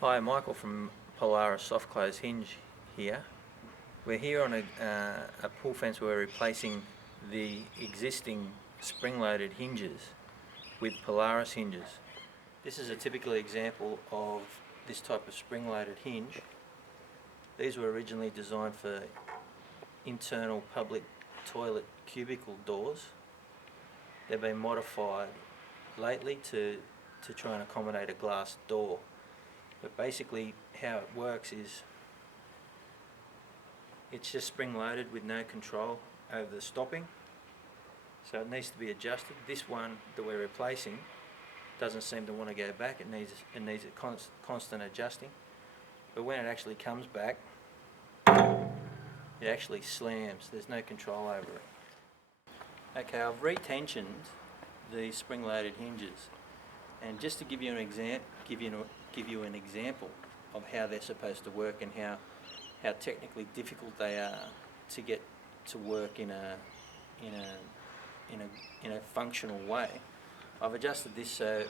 Hi, Michael from Polaris Soft Close Hinge here. We're here on a pull fence where we're replacing the existing spring-loaded hinges with Polaris hinges. This is a typical example of this type of spring-loaded hinge. These were originally designed for internal public toilet cubicle doors. They've been modified lately to try and accommodate a glass door. But basically how it works is it's just spring loaded with no control over the stopping, so it needs to be adjusted. This one that we're replacing doesn't seem to want to go back. It needs a constant adjusting, but when it actually comes back it actually slams. There's no control over it. Okay, I've retensioned the spring loaded hinges, and just to give you an example of how they're supposed to work and how technically difficult they are to get to work in a functional way. I've adjusted this so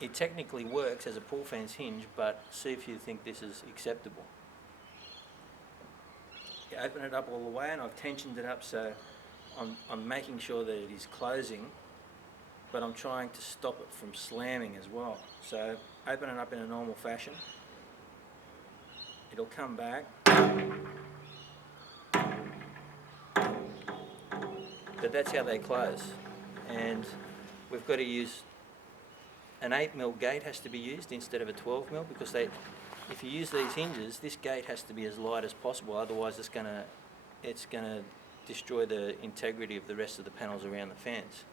it technically works as a pull fence hinge, but see if you think this is acceptable. You open it up all the way, and I've tensioned it up so I'm making sure that it is closing, but I'm trying to stop it from slamming as well. So open it up in a normal fashion, it'll come back, but that's how they close. And we've got to use an 8mm gate has to be used instead of a 12mm, because if you use these hinges, this gate has to be as light as possible, otherwise it's gonna destroy the integrity of the rest of the panels around the fence.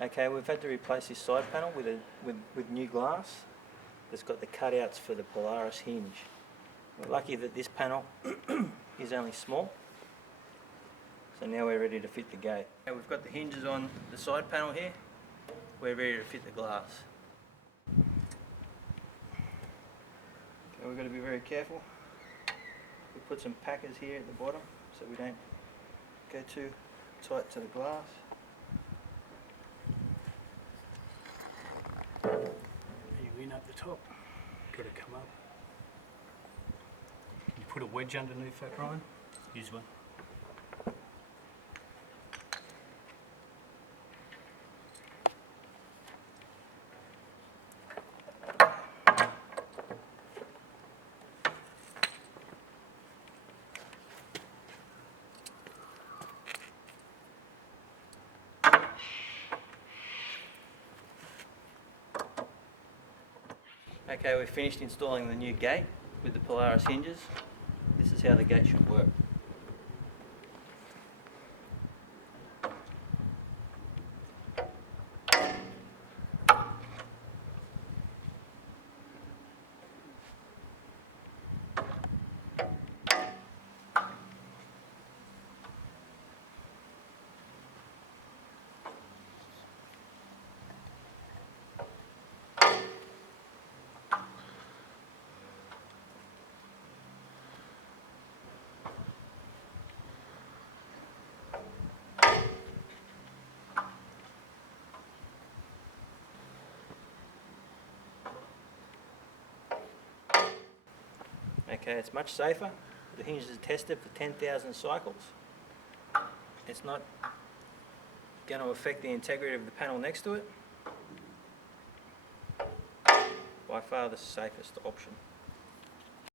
Okay, we've had to replace this side panel with new glass that's got the cutouts for the Polaris hinge. We're lucky that this panel is only small, so now we're ready to fit the gate. Okay, we've got the hinges on the side panel here, we're ready to fit the glass. Okay, we've got to be very careful. We put some packers here at the bottom so we don't go too tight to the glass. You in at the top, got to come up. Can you put a wedge underneath that, Ryan? Use one. Okay, we've finished installing the new gate with the Polaris hinges. This is how the gate should work. Okay, it's much safer. The hinge is tested for 10,000 cycles. It's not going to affect the integrity of the panel next to it. By far the safest option.